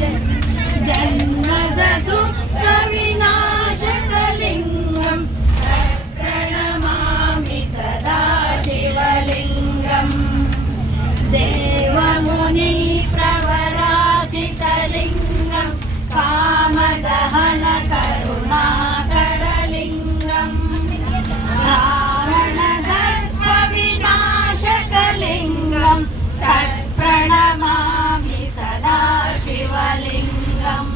जन्मदुःखविनाशकलिङ्गं प्रणमामि सदा शिवलिङ्गम् देवमुनि प्रवराचितलिङ्गं कामदहन करुणाकरलिङ्गम् रावणदर्पविनाशकलिङ्गं तत्प्रणमामि सदा शिवलिङ्गम्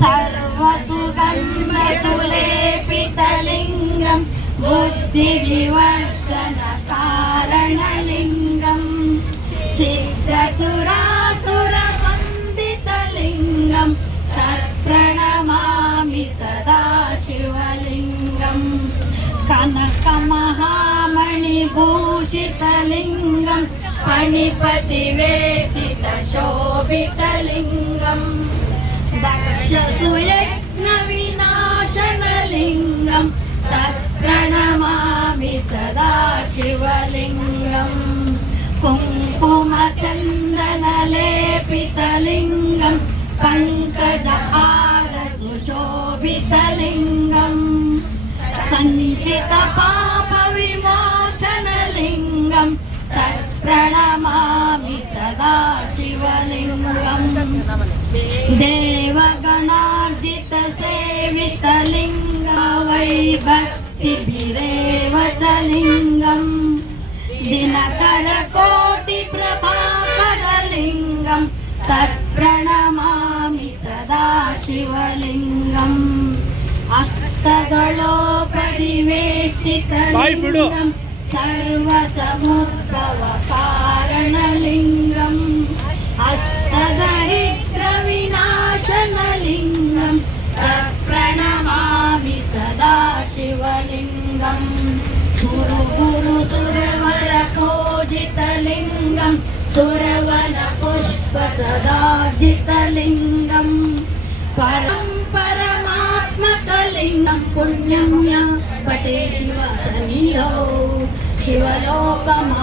सर्वसुगन्धसुलेपितलिङ्गं बुद्धिविवर्धनकारणलिङ्गं सिद्धसुरासुरवन्दितलिङ्गं तत्प्रणमामि सदा शिवलिङ्गम् कनकमहामणिभूषितलिङ्गं फणिपतिवेशितशोभितलिङ्गम् दक्षसुयज्ञविनाशनलिङ्गं तत्प्रणमामि सदा शिवलिङ्गम् कुङ्कुमचन्दनलेपितलिङ्गं पङ्कजहारसुशोभितलिङ्गम् सञ्चितपापविमोचनलिङ्गं तत्प्रणमामि सदा शिवलिङ्गम् देवगणार्जितसेवितलिङ्गं वै भक्तिभिरेव च लिङ्गं दिनकरकोटिप्रभाकरलिङ्गं तत्प्रणमामि सदा शिवलिङ्गम् अष्टदलोपरिवेष्टितलिङ्गं सर्वसमुद्भवकारणलिङ्गम् अष्टदरिद्रविनाशनलिङ्गं तत्प्रणमामि सदा शिवलिङ्गम् सुरगुरुसुरवरपूजितलिङ्गं सुरवनपुष्पसदार्जितलिङ्गं परं परमात्मकलिङ्गं पुण्यं या पटे शिवसनिधौ शिवलोकमापोति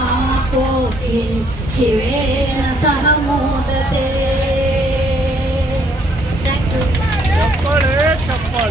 शिवेन सह मोदते। चप्पल